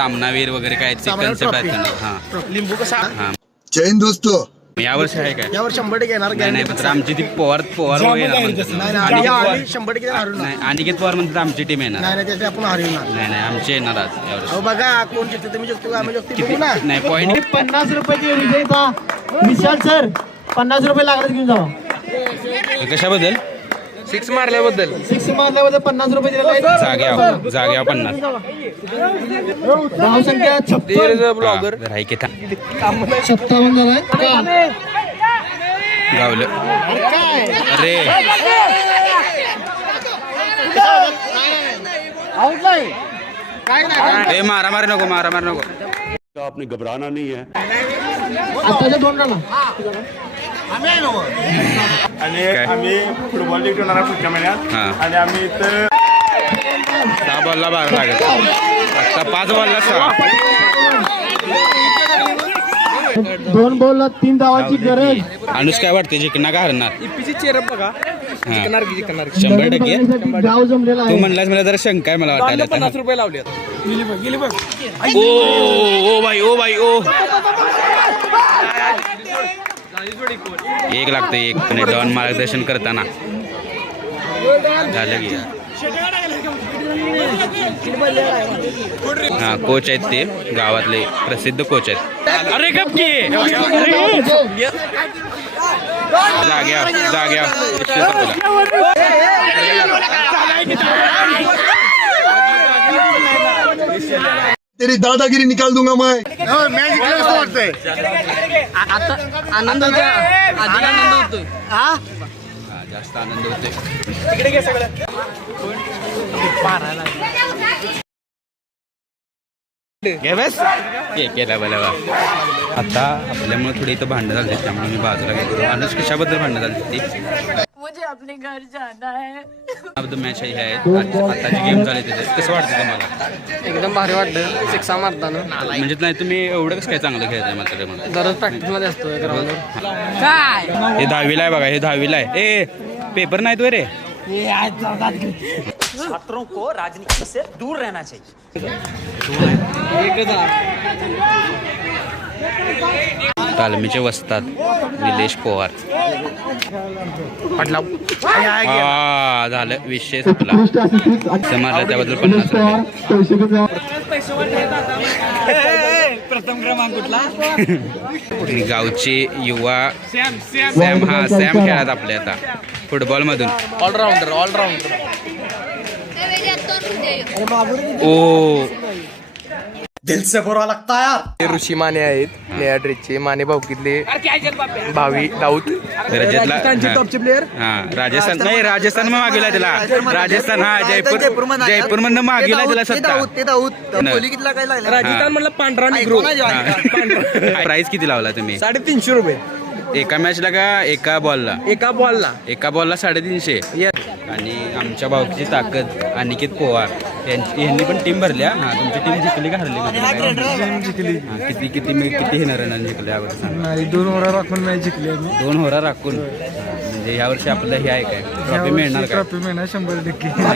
सामनावीर वगैरे काय ते कन्सेप्ट आहे हा. लिंबू कसा हा जैन दोस्तों यावर्षी आहे काय यावर 100% येणार नाही नाही तर आमची ती पवार वगैरे म्हणतात. आणि आम्ही 100% हारू ना. नाही अनिकेत पवार म्हणतात आमची टीम येणार नाही नाही त्याचे आपण हारू ना. नाही नाही आमची येणार आज यावर्षी अहो बघा कोण जिंकते तुम्ही जिंकतो आम्ही जिंकतो बघू ना. नाही पॉईंट 50 रुपयाचे विजेता विशाल सर 50 रुपये लागणार घेऊन जावा. कशाबद्दल 6 मारल्याबद्दल 6 मारल्याबद्दल 50 रुपये दिलेले आहेत. जाग्या 50 धाव संख्या 56 ब्लॉगर राही की 57 झालाय. गावलं अरे आउट नाही ए मारामारी नको आपने घबराना नहीं है. आताच्या 2 रन आणि आम्ही फुटबॉल लीग होणार आहे पुढच्या महिन्यात हा. आणि आम्ही इथं 6 बॉलला 12 लागत आता 5 बॉलला 6 2 बॉलला 3 धावाची गरज. अनुष काय वाटते जिंकणार का हरणार इपीची चेहरा बघा जिंकणार की जिंकणार 100% गाव जमलेला तू आहे. म्हणलास मला जरा शंका आहे मला वाटायला 50 रुपये लावले गेली बघ ओ भाई ओ एक लागतं एक आणि डॉन मार्गदर्शन करताना झालं की हा कोच आहेत ते गावातले प्रसिद्ध कोच आहेत. अरे गप की जाग्या तेरी दादागिरी निकाल दूंगा मैं. मॅच जिंकलं असं वाटतंय. आनंद होतोय हा, जास्त आनंद होतोय. तिकडे घे सगळं केला बला आता आपल्यामुळे थोडी इथं भांडणं झाली त्यामुळे मी बाजूला गेलो. अनुष कशाबद्दल भांडणं झाली ती मुझे अपने घर जाना है. मॅच ही आहे आताची गेम झाली त्याच्यात कसं वाटतं तुम्हाला. एकदम भारी वाटतं 6 मारताना म्हणजे नाही तुम्ही एवढं कसं काय चांगलं खेळताय मात्र मग दररोज प्रॅक्टिस मध्ये असतो ग्राउंडवर. हे 10वीला आहे बघा हे 10वीला आहे. ए पेपर नाही तो रे छात्रों को राजनीति से दूर रहना चाहिए. तालमीचे वस्ताद निलेश पवार झालं विषय संपला. मारला त्याबद्दल 50 प्रथम क्रमांक कुठला रुपये. गावचे युवा सॅम खेळात आपल्या आता फुटबॉल मधून ऑलराऊंडर ओ दिल से बुरा लगता है यार. ऋषी माने आहेत लेआड्रीचे माने भाऊकीतले भावी दाऊद रजतला टॉपचे प्लेअर. हा राजस्थान मग मागिला त्याला राजस्थान हा जयपूर मधनं मागिला त्याला सत्ता राजस्थान म्हणलं पांढरा निग्रो. प्राइस किती लावला तुम्ही 350 रुपये एका मॅचला का एका बॉलला एका बॉलला 350. आणि आमच्या भाऊची ताकद अनिकेत पवार यांनी पण टीम भरल्या. हा तुमची टीम जिंकली का हरली जिंकली किती हे रन जिंकले यावर 2 ओव्हर राखून मॅच जिंकली. 2 ओव्हर राखून म्हणजे यावर्षी आपल्याला हे आहे काय ट्रॉफी मिळणार का. ट्रॉफी मिळणार 100%.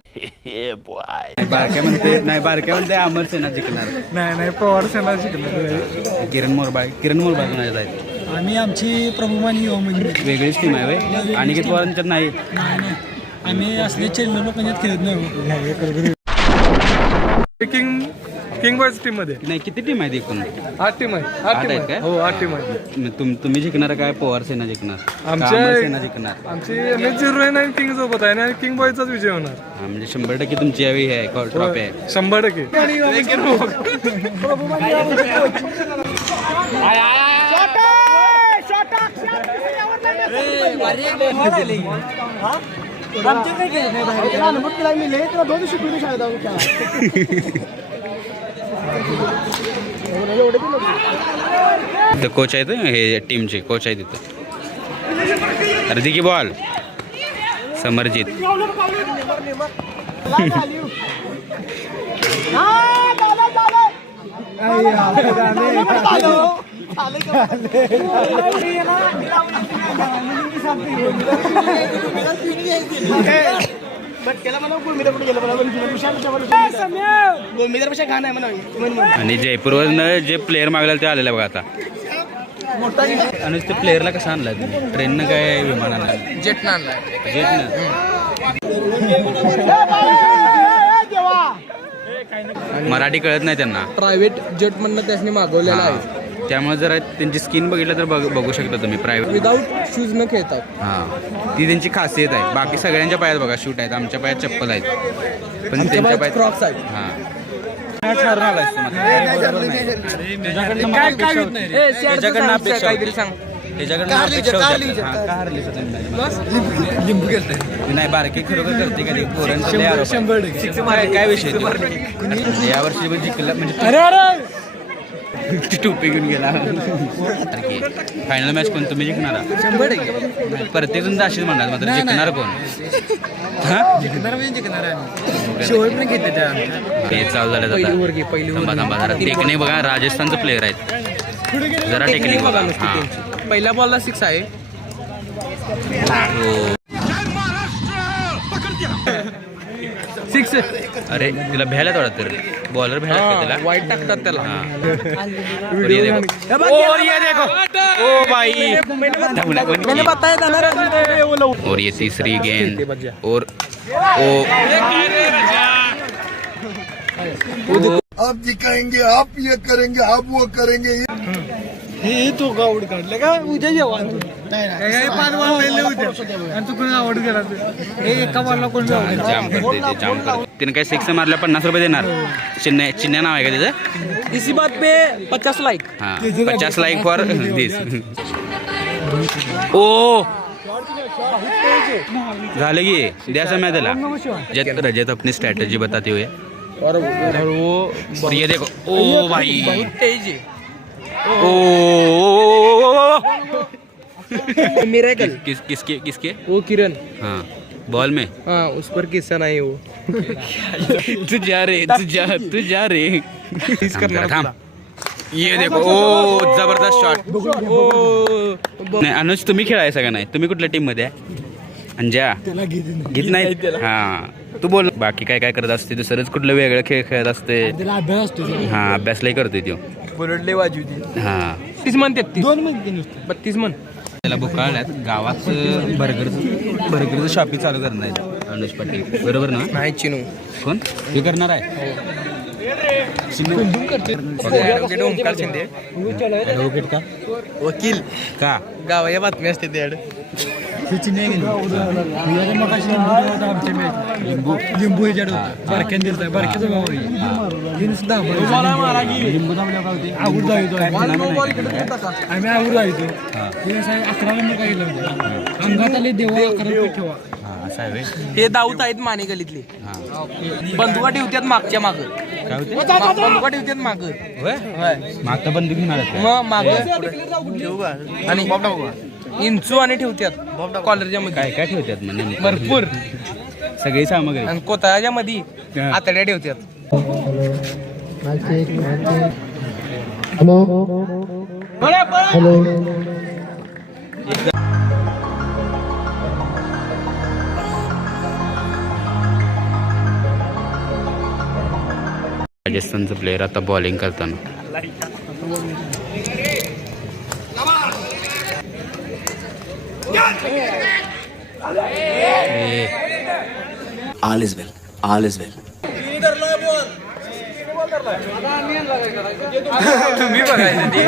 बारक्या म्हणते अमर सेना जिंकणार. नाही पवार सेना जिंकणार. किरण मोरबाग कोणाच्या आहेत. आम्ही आमची प्रभुमानी वेगळीच टीम आहे व्हय. अनिकेत पवारांच्यात नाही. आम्ही असले चेल्लो लोकांच्यात खेळत नाही. किंग बॉयज टीम मध्ये नाही किती टीम आहेत एकूण 8 टीम आहे. 8 आहेत काय. हो 8 टीम आहे. तुम्ही जिंकणार काय पवार सेना जिंकणार का आमच्या- अमर सेना जिंकणार. आमची एमएस 09 आणि किंग सोबत आहे आणि किंग बॉयचाच विजय होणार. हा, म्हणजे 100% तुमची यावेळी हे आहे ट्रॉफी आहे. 100%. कोच आहेत हे टीमचे कोच आहेत तिथं. अरे की बॉल समरजित आणि जयपूरवरनं जे प्लेअर मागला ते आलेलं बघा आता. आणि ते प्लेअरला कसं आणलाय तुम्ही? ट्रेननं काय विमानानं? जेटनं आणलाय. जेटनं. मराठी कळत नाही त्यांना. प्रायव्हेट जेट मधनं त्याने मागवलेला आहे. त्यामुळे जरा त्यांची स्किन बघितलं तर बघू शकता तुम्ही. प्रायव्हेट विदाऊट शूज न खेळतात. हां, ती त्यांची खासियत आहे. बाकी सगळ्यांच्या पायात बघा शूट आहेत, आमच्या पायात चप्पल आहेत, पण त्यांच्या पायात क्रॉक्स आहेत. हां. काहीतरी सांग. नाही बारके खरोखर करते का ते पोरांचं काय विषय यावर्षी पण जिंकला म्हणजे टोपी घेऊन गेला. फायनल मॅच कोण तुम्ही जिंकणार? 100% प्रत्येक जण अशीच म्हणणार, मात्र जिंकणार कोण? हे चालू झालं थांबा जरा. टेक्निक बघा, राजस्थानचं प्लेअर आहेत, जरा टेक्निक बघा. पहिल्या बॉलला 6 आहे. अरे तिला भ्यायला थोडा तर बॉलर भ्यायला त्याला वाईट टाकतात त्याला. ओ भाई, और ये तीसरी गेंद और आप दिखाएंगे, आप ये करेंगे, आप वो करेंगे. हे तो गावड काढलं का उद्या जेव्हा नाही 5 बॉल पहिले होते आणि तू कोण आवड केला हे एका बॉलला कोण जाम करते ते, जाम करते. तिने काय 6 मारल्या 50 रुपये देणार. चिन्ह नाव आहे का तिचं? इसी बात पे 50 लाइक. हां, 50 लाईक फॉर दिस. ओ झालं की द्या समय त्याला. रजत अपनी स्ट्रैटेजी बताते हुए और वो ये देखो. ओ भाई बहुत तेज है. ओ मिरेकल. किसके वो किरण. हाँ, बॉल में. हाँ, उस पर किस्सा नहीं वो. तू जा रे थांब. ये देखो. ओ जबरदस्त शॉट. नाही अनुज, तुम्ही खेळायचा का नाही? तुम्ही कुठल्या टीम मध्ये आहे? अंजा घेत नाही. हा, तू बोल. बाकी काय काय करत असते? दुसरंच कुठलं वेगळं खेळ खेळत असते? हा, अभ्यास लय करतोय तो. बुलेटले वाजवती. हा, 30 मन 32 मन. त्याला बुकाळल्यात गावात बर्गरचं शॉपिंग चालू करणार आहे अनुज पाटील, बरोबर ना? नाही चिनू. कोण हे करणार आहे? ओंकार शिंदे ॲडव्होकेट का? वकील का? गावाच्या बातमी असते त्याड. लिंबू बारक्यान दिलता बारक्याचा भाव सुद्धा आवड जायचो आम्ही आवड जायचो. 11 नंबर काय केलं होतं अंगात आले देवा 11 रुपये ठेवा. असं आहे. हे दाऊत आहेत माने गलीतले. बंदुका ठेवत्यात मागच्या माग. काय होते? बंदुका ठेवत्यात माग. मागता बंदूक घेऊन आला मग माग आणि इंचू आणि ठेवत्यात कॉलरच्या मध्ये. काय काय ठेवतात म्हणजे भरपूर सगळी सामग्री. आणि कोताच्या मध्ये आतड्या ठेवत्यात. राजस्थानचं प्लेअर आता बॉलिंग करताना. All is well. All is well. तुम्ही बघायचं ते.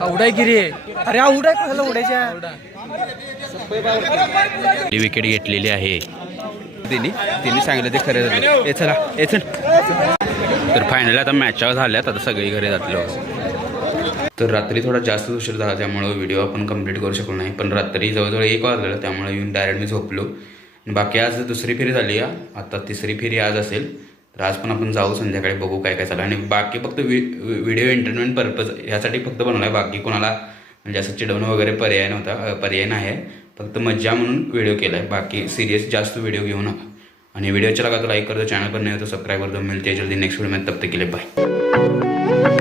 आवडायगिरी. अरे आवडाय कशाला उडायच्या. विकेट घेतलेली आहे तिने सांगितलं ते खरं झालं. ए चला, ए चल. तर फायनल आता मॅचवर झाल्यात, आता सगळी घरी जातलो. तर रात्री थोडा जास्त उशीर झाला, त्यामुळं व्हिडिओ आपण कंप्लीट करू शकलो नाही. पण रात्री जवळजवळ 1 वाजलेलं, त्यामुळे येऊन डायरेक्ट मी झोपलो. बाकी आज दुसरी फेरी झाली आहे, आता तिसरी फेरी आज असेल. तर आज पण आपण जाऊ, संध्याकाळी बघू काय काय चालू. आणि बाकी फक्त व्हिडिओ एंटरटेनमेंट पर्पज ह्यासाठी फक्त बनवला आहे. बाकी कोणाला म्हणजे असं चिडवणं वगैरे पर्याय नाही आहे. फक्त मज्जा म्हणून व्हिडिओ केला आहे. बाकी सिरियस जास्त व्हिडिओ घेऊ नका. आणि व्हिडिओ अच्छा लगा तो लाईक कर दो, चैनल पर नए हो तो सब्सक्राइब कर दो. मिलते हैं जल्दी नेक्स्ट वीडियो में, तब तक के लिए बाय. आहे